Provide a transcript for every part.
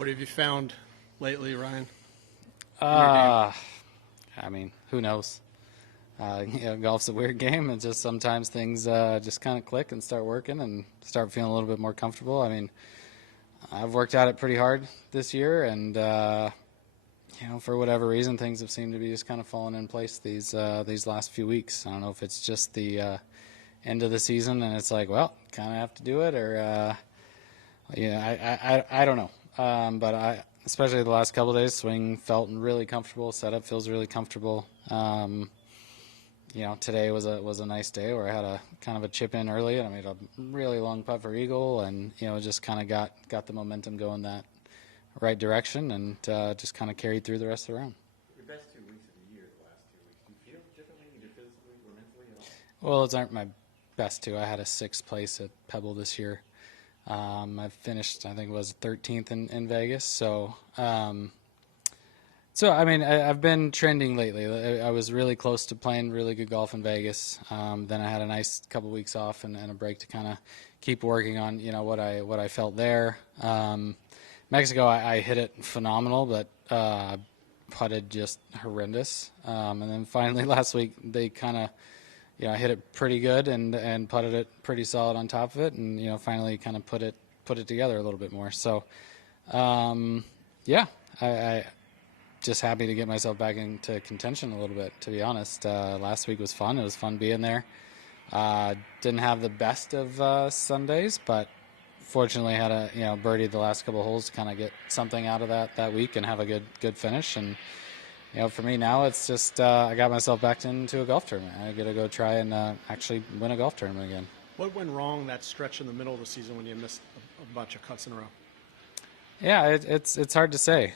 What have you found lately, Ryan? I mean, who knows? Golf's a weird game, and just sometimes things just kind of click and start working and start feeling a little bit more comfortable. I mean, I've worked at it pretty hard this year, and for whatever reason, things have seemed to be just kind of falling in place these last few weeks. I don't know if it's just the end of the season, and it's like, well, kind of have to do it, or I don't know. But especially the last couple of days, swing felt really comfortable. Setup feels really comfortable. Today was a nice day where I had a kind of a chip in early, and I made a really long putt for eagle, and just kind of got the momentum going that right direction, and just kind of carried through the rest of the round. Your best 2 weeks of the year, the last 2 weeks. Do you feel differently, either physically or mentally at all? Well, those aren't my best two. I had a 6th place at Pebble this year. I finished, I think it was 13th in Vegas. So I mean, I've been trending lately. I was really close to playing really good golf in Vegas. Then I had a nice couple weeks off and a break to kind of keep working on, what I felt there. Mexico, I hit it phenomenal, but putted just horrendous. And then finally last week, they kind of, I hit it pretty good and putted it pretty solid on top of it, and finally kind of put it together a little bit more. So, I just happy to get myself back into contention a little bit. To be honest, last week was fun. It was fun being there. Didn't have the best of Sundays, but fortunately had a birdie the last couple of holes to kind of get something out of that week and have a good finish. And for me now, it's just I got myself back into a golf tournament. I got to go try and actually win a golf tournament again. What went wrong that stretch in the middle of the season when you missed a bunch of cuts in a row? Yeah, it's hard to say.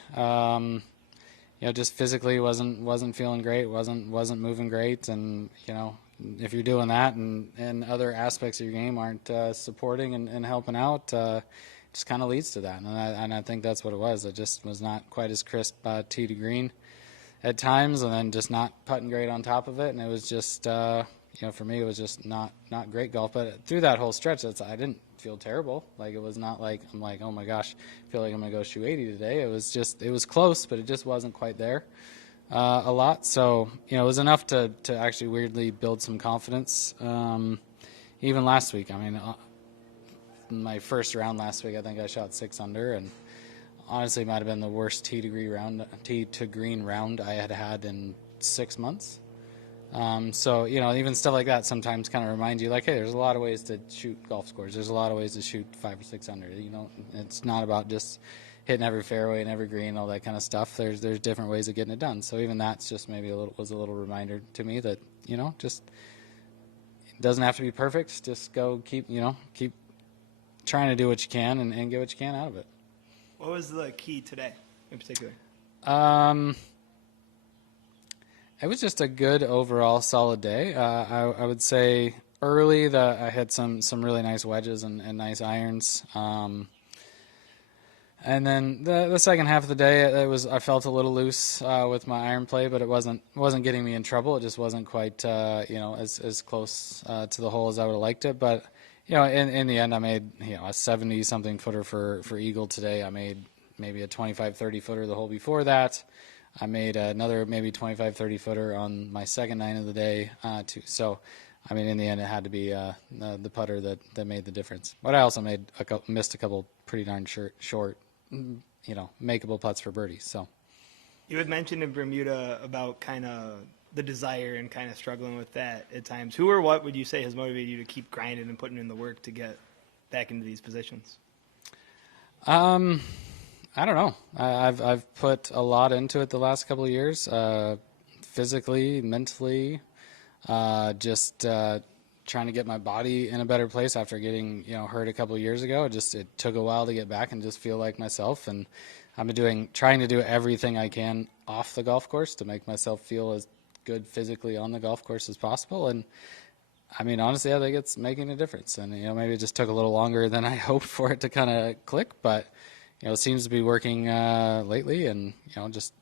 Just physically wasn't feeling great, wasn't moving great, and if you're doing that and other aspects of your game aren't supporting and helping out, just kind of leads to that. And I think that's what it was. It just was not quite as crisp tee to green at times, and then just not putting great on top of it. And it was just, for me, it was just not great golf. But through that whole stretch, I didn't feel terrible. Like, it was not like I'm like, oh my gosh, I feel like I'm gonna go shoot 80 today. It was close, but it just wasn't quite there a lot. So it was enough to actually weirdly build some confidence. Even last week, I mean, my first round last week, I think I shot 6 under, and honestly, it might have been the worst tee to green round I had in 6 months. So even stuff like that sometimes kind of reminds you, like, hey, there's a lot of ways to shoot golf scores. There's a lot of ways to shoot 5 or 6 under. It's not about just hitting every fairway and every green, all that kind of stuff. There's different ways of getting it done. So even that's just maybe was a little reminder to me that just it doesn't have to be perfect. Just go keep trying to do what you can and get what you can out of it. What was the key today in particular? It was just a good overall solid day. I would say early that I had some really nice wedges and nice irons. And then the second half of the day, I felt a little loose with my iron play, but it wasn't getting me in trouble. It just wasn't quite as close to the hole as I would have liked it. But in the end, I made a 70-something footer for eagle today. I made maybe a 25-30 footer the hole before that. I made another maybe 25-30 footer on my second 9 of the day too. So, I mean, in the end, it had to be the putter that made the difference. But I also missed a couple pretty darn short, makeable putts for birdie. So, you had mentioned in Bermuda about kind of the desire and kind of struggling with that at times. Who or what would you say has motivated you to keep grinding and putting in the work to get back into these positions? I don't know. I've put a lot into it the last couple of years, physically, mentally, just trying to get my body in a better place after getting hurt a couple of years ago. It took a while to get back and just feel like myself. And I've been trying to do everything I can off the golf course to make myself feel as good physically on the golf course as possible. And I mean, honestly, I think it's making a difference. And maybe it just took a little longer than I hoped for it to kind of click, but it seems to be working lately, and just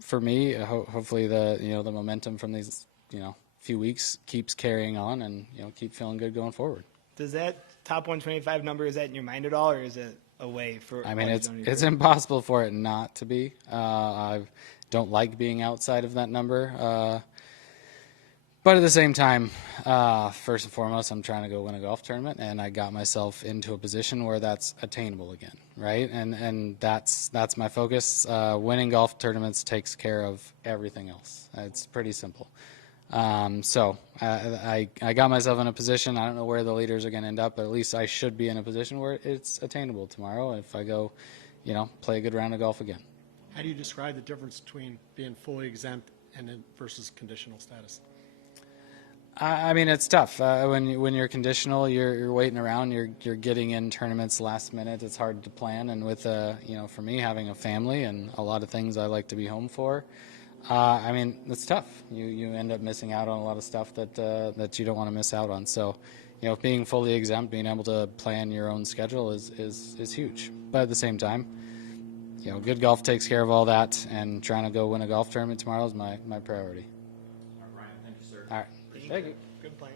for me, hopefully the the momentum from these few weeks keeps carrying on, and keep feeling good going forward. Does that top 125 number, is that in your mind at all, or is it away for? I mean, all these on your it's career? impossible for it not to be. I don't like being outside of that number. But at the same time, first and foremost, I'm trying to go win a golf tournament, and I got myself into a position where that's attainable again, right? And that's my focus. Winning golf tournaments takes care of everything else. It's pretty simple. So I got myself in a position. I don't know where the leaders are going to end up, but at least I should be in a position where it's attainable tomorrow if I go, play a good round of golf again. How do you describe the difference between being fully exempt and versus conditional status? I mean, it's tough. When you're conditional, you're waiting around. You're getting in tournaments last minute. It's hard to plan. And with for me, having a family and a lot of things I like to be home for, I mean, it's tough. You end up missing out on a lot of stuff that you don't want to miss out on. So, being fully exempt, being able to plan your own schedule is huge. But at the same time, good golf takes care of all that, and trying to go win a golf tournament tomorrow is my priority. All right, Ryan, thank you, sir. All right. Thank you. Good plan.